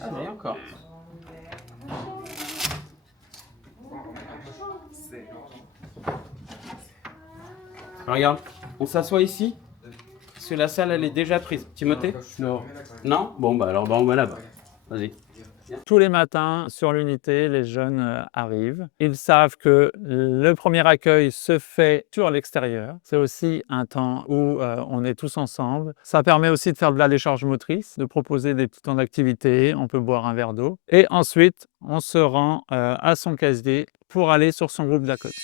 Allez, encore. Regarde, on s'assoit ici, parce que la salle, elle est déjà prise. Timothée? Non. Non? Bon, bah alors, bah, on va là-bas. Vas-y. Tous les matins, sur l'unité, les jeunes arrivent. Ils savent que le premier accueil se fait sur l'extérieur. C'est aussi un temps où on est tous ensemble. Ça permet aussi de faire de la décharge motrice, de proposer des petits temps d'activité. On peut boire un verre d'eau. Et ensuite, on se rend à son casier pour aller sur son groupe d'à côté.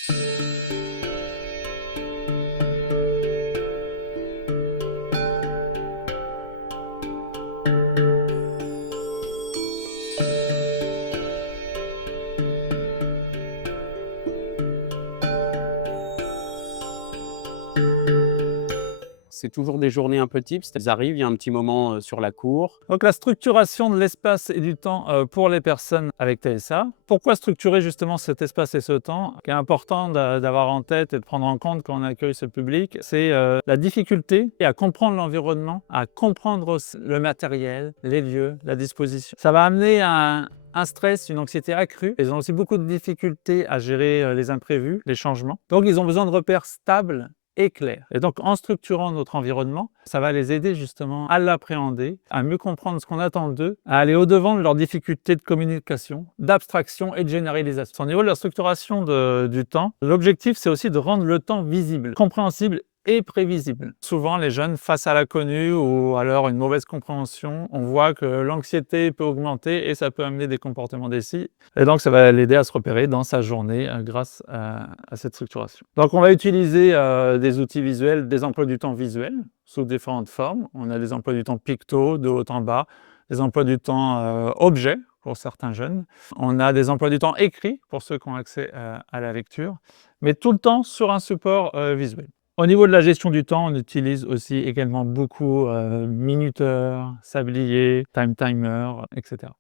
C'est toujours des journées un peu types, ils arrivent, il y a un petit moment sur la cour. Donc la structuration de l'espace et du temps pour les personnes avec TSA. Pourquoi structurer justement cet espace et ce temps? Ce qui est important d'avoir en tête et de prendre en compte quand on accueille ce public, c'est la difficulté à comprendre l'environnement, à comprendre aussi le matériel, les lieux, la disposition. Ça va amener à un stress, une anxiété accrue. Ils ont aussi beaucoup de difficultés à gérer les imprévus, les changements. Donc ils ont besoin de repères stables et clair. Et donc, en structurant notre environnement, ça va les aider justement à l'appréhender, à mieux comprendre ce qu'on attend d'eux, à aller au-devant de leurs difficultés de communication, d'abstraction et de généralisation. Au niveau de la structuration du temps, l'objectif, c'est aussi de rendre le temps visible, compréhensible et prévisible. Souvent, les jeunes, face à l'inconnu ou alors une mauvaise compréhension, on voit que l'anxiété peut augmenter et ça peut amener des comportements décis. Et donc, ça va l'aider à se repérer dans sa journée grâce à cette structuration. Donc, on va utiliser des outils visuels, des emplois du temps visuels sous différentes formes. On a des emplois du temps picto, de haut en bas, des emplois du temps objets pour certains jeunes. On a des emplois du temps écrits pour ceux qui ont accès à la lecture, mais tout le temps sur un support visuel. Au niveau de la gestion du temps, on utilise aussi également beaucoup minuteur, sablier, time timer, etc.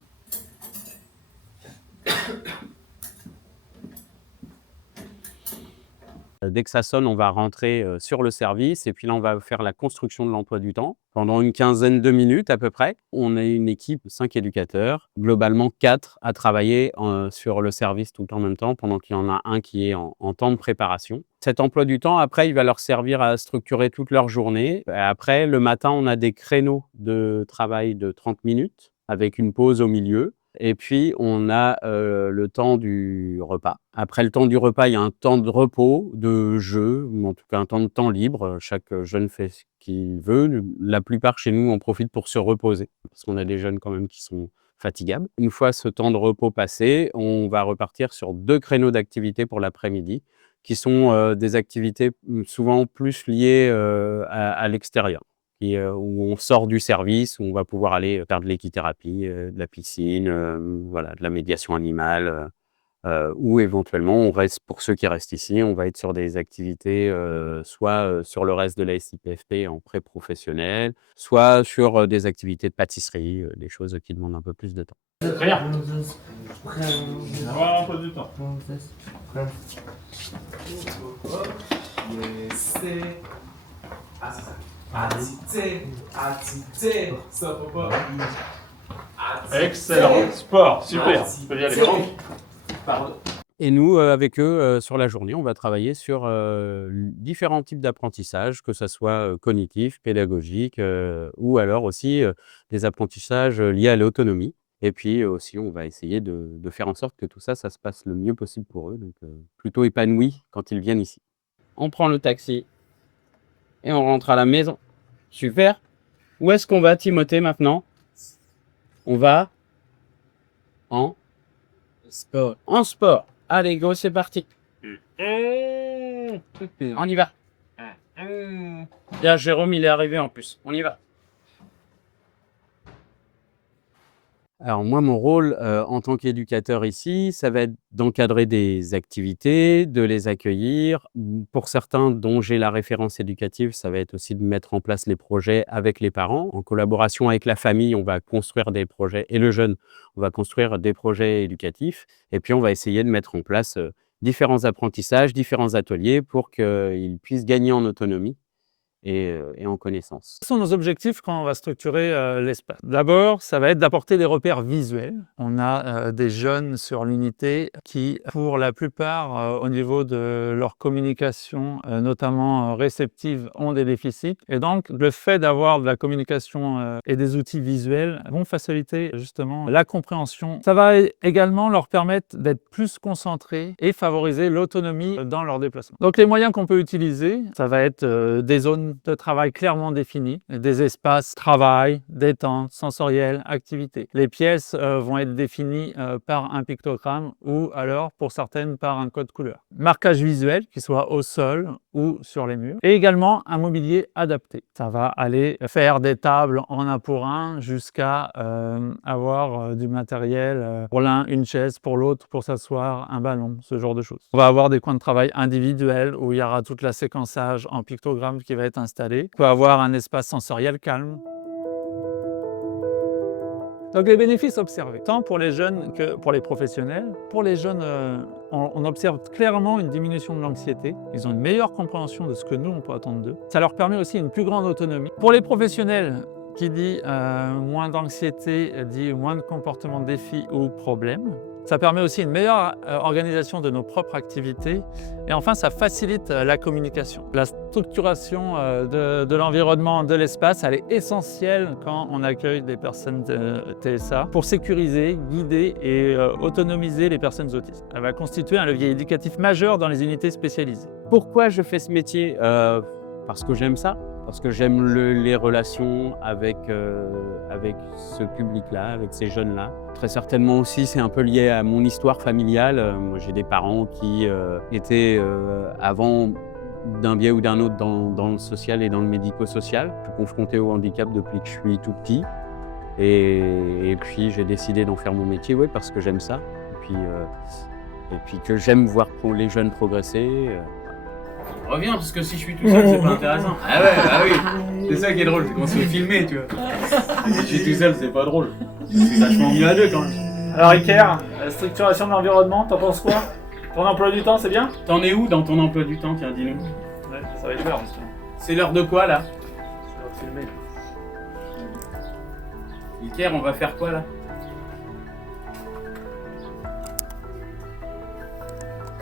Dès que ça sonne, on va rentrer sur le service et puis là, on va faire la construction de l'emploi du temps pendant une quinzaine de minutes à peu près. On est une équipe de 5 éducateurs, globalement 4 à travailler sur le service tout en même temps, pendant qu'il y en a un qui est en temps de préparation. Cet emploi du temps, après, il va leur servir à structurer toute leur journée. Après, le matin, on a des créneaux de travail de 30 minutes avec une pause au milieu. Et puis, on a le temps du repas. Après le temps du repas, il y a un temps de repos, de jeu, ou en tout cas un temps de temps libre. Chaque jeune fait ce qu'il veut. La plupart chez nous, on profite pour se reposer, parce qu'on a des jeunes quand même qui sont fatigables. Une fois ce temps de repos passé, on va repartir sur 2 créneaux d'activités pour l'après-midi, qui sont des activités souvent plus liées à l'extérieur. Où on sort du service, où on va pouvoir aller faire de l'équithérapie, de la piscine, voilà, de la médiation animale, ou éventuellement on reste pour ceux qui restent ici, on va être sur des activités, soit, sur le reste de la SIPFP en pré-professionnel, soit sur, des activités de pâtisserie, des choses qui demandent un peu plus de temps. Rien. Voilà un peu du temps. Excellent. Sport, super. Je peux y aller. Pardon. Et nous, avec eux, sur la journée, on va travailler sur différents types d'apprentissage, que ça soit cognitif, pédagogique, ou alors aussi des apprentissages liés à l'autonomie. Et puis aussi, on va essayer de faire en sorte que tout ça, ça se passe le mieux possible pour eux, donc plutôt épanouis quand ils viennent ici. On prend le taxi et on rentre à la maison. Super. Où est-ce qu'on va, Timothée, maintenant? On va en Sport. En sport. Allez, go, c'est parti. On y va. Là, Jérôme, il est arrivé en plus. On y va. Alors moi, mon rôle, en tant qu'éducateur ici, ça va être d'encadrer des activités, de les accueillir. Pour certains dont j'ai la référence éducative, ça va être aussi de mettre en place les projets avec les parents. En collaboration avec la famille, on va construire des projets et le jeune, on va construire des projets éducatifs et puis on va essayer de mettre en place, différents apprentissages, différents ateliers pour qu'ils puissent gagner en autonomie et en connaissance. Quels sont nos objectifs quand on va structurer l'espace? D'abord, ça va être d'apporter des repères visuels. On a des jeunes sur l'unité qui, pour la plupart, au niveau de leur communication, notamment réceptive, ont des déficits. Et donc, le fait d'avoir de la communication et des outils visuels vont faciliter justement la compréhension. Ça va également leur permettre d'être plus concentrés et favoriser l'autonomie dans leurs déplacements. Donc, les moyens qu'on peut utiliser, ça va être des zones de travail clairement définis, des espaces travail, détente, sensorielle, activité. Les pièces vont être définies par un pictogramme ou alors pour certaines par un code couleur. Marquage visuel qui soit au sol ou sur les murs et également un mobilier adapté. Ça va aller faire des tables en un pour un jusqu'à avoir du matériel pour l'un, une chaise, pour l'autre, pour s'asseoir, un ballon, ce genre de choses. On va avoir des coins de travail individuels où il y aura toute la séquençage en pictogramme qui va être installé. On peut avoir un espace sensoriel calme. Donc les bénéfices observés, tant pour les jeunes que pour les professionnels. Pour les jeunes, on observe clairement une diminution de l'anxiété. Ils ont une meilleure compréhension de ce que nous, on peut attendre d'eux. Ça leur permet aussi une plus grande autonomie. Pour les professionnels, qui dit moins d'anxiété, dit moins de comportements de défis ou problèmes. Ça permet aussi une meilleure organisation de nos propres activités. Et enfin, ça facilite la communication. La structuration de l'environnement, de l'espace, elle est essentielle quand on accueille des personnes de TSA pour sécuriser, guider et autonomiser les personnes autistes. Elle va constituer un levier éducatif majeur dans les unités spécialisées. Pourquoi je fais ce métier? Parce que j'aime ça, parce que j'aime les relations avec ce public-là, avec ces jeunes-là. Très certainement aussi, c'est un peu lié à mon histoire familiale. Moi, j'ai des parents qui étaient avant d'un biais ou d'un autre dans le social et dans le médico-social. Je suis confronté au handicap depuis que je suis tout petit. Et puis, j'ai décidé d'en faire mon métier, ouais, parce que j'aime ça. Et puis que j'aime voir les jeunes progresser. Reviens, parce que si je suis tout seul, c'est pas intéressant. Ah ouais, bah oui. C'est ça qui est drôle, c'est qu'on se fait filmer, tu vois. Si je suis tout seul, c'est pas drôle. C'est vachement mieux à deux quand même. Alors Iker, la structuration de l'environnement, t'en penses quoi? Ton emploi du temps, c'est bien? T'en es où dans ton emploi du temps, tiens, dis-nous. Ouais, ça va être l'heure justement. C'est l'heure de quoi là? Ça va filmer. Iker, on va faire quoi là?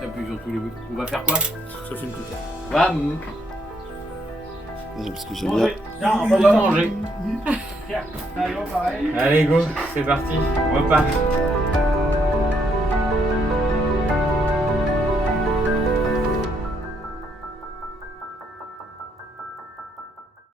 T'appuies sur tous les bouts. On va faire quoi? Ça filme tout. Va Parce que j'aime bien. Tiens, on va manger. Pierre, allez, pareil. Allez, go, c'est parti. Repas.